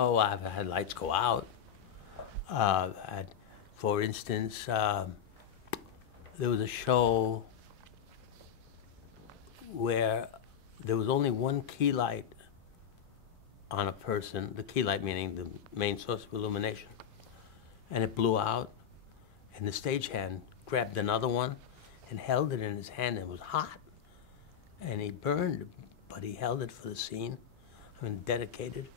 Oh, I've had lights go out. For instance, there was a show where there was only one key light on a person, the key light meaning the main source of illumination, and it blew out, and the stagehand grabbed another one and held it in his hand, and it was hot, and he burned, but he held it for the scene, I mean, dedicated.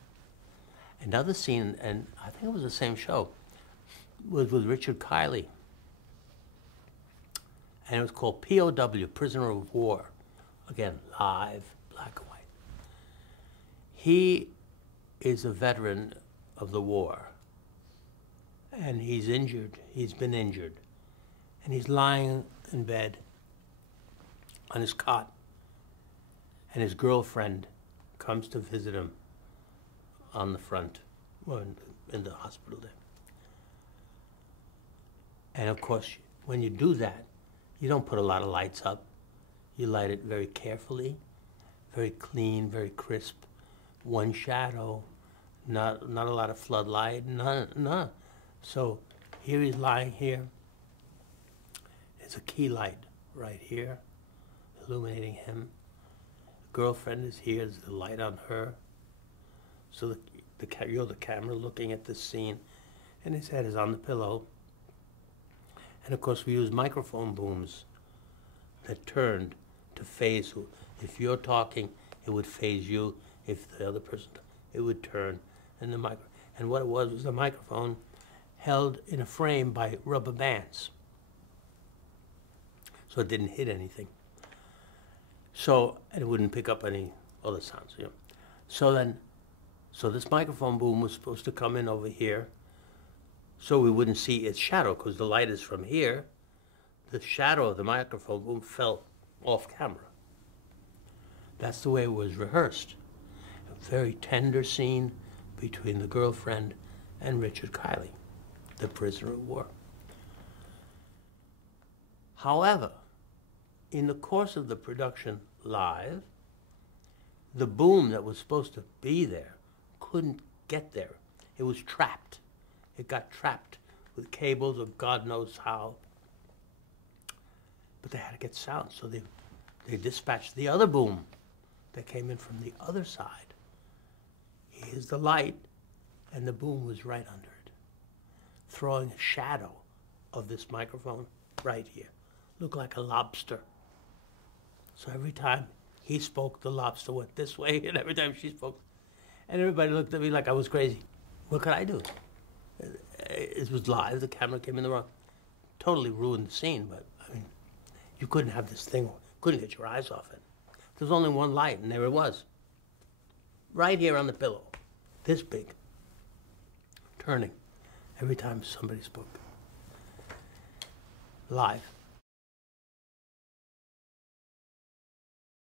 Another scene, and I think it was the same show, was with Richard Kiley, and it was called POW, Prisoner of War. Again, live, black and white. He is a veteran of the war, and he's injured. He's been injured, and he's lying in bed on his cot, and his girlfriend comes to visit him on the front, or in the hospital there. And of course, when you do that, you don't put a lot of lights up. You light it very carefully, very clean, very crisp. One shadow, not a lot of floodlight, none. So here he's lying here. There's a key light right here, illuminating him. The girlfriend is here, there's the light on her. So you're the camera looking at this scene, and his head is on the pillow. And of course we use microphone booms that turned to phase. If you're talking, it would phase you. If the other person, it would turn. And what it was a microphone held in a frame by rubber bands. So it didn't hit anything. So, and it wouldn't pick up any other sounds, you know. So this microphone boom was supposed to come in over here, so we wouldn't see its shadow, because the light is from here. The shadow of the microphone boom fell off camera. That's the way it was rehearsed. A very tender scene between the girlfriend and Richard Kiley, the prisoner of war. However, in the course of the production live, the boom that was supposed to be there couldn't get there. It was trapped. It got trapped with cables or God knows how. But they had to get sound, so they dispatched the other boom that came in from the other side. Here's the light, and the boom was right under it, throwing a shadow of this microphone right here. Looked like a lobster. So every time he spoke, the lobster went this way, and every time she spoke, and everybody looked at me like I was crazy. What could I do? It was live, the camera came in the wrong. Totally ruined the scene, but I mean, you couldn't have this thing, couldn't get your eyes off it. There was only one light, and there it was. Right here on the pillow, this big, turning every time somebody spoke. Live.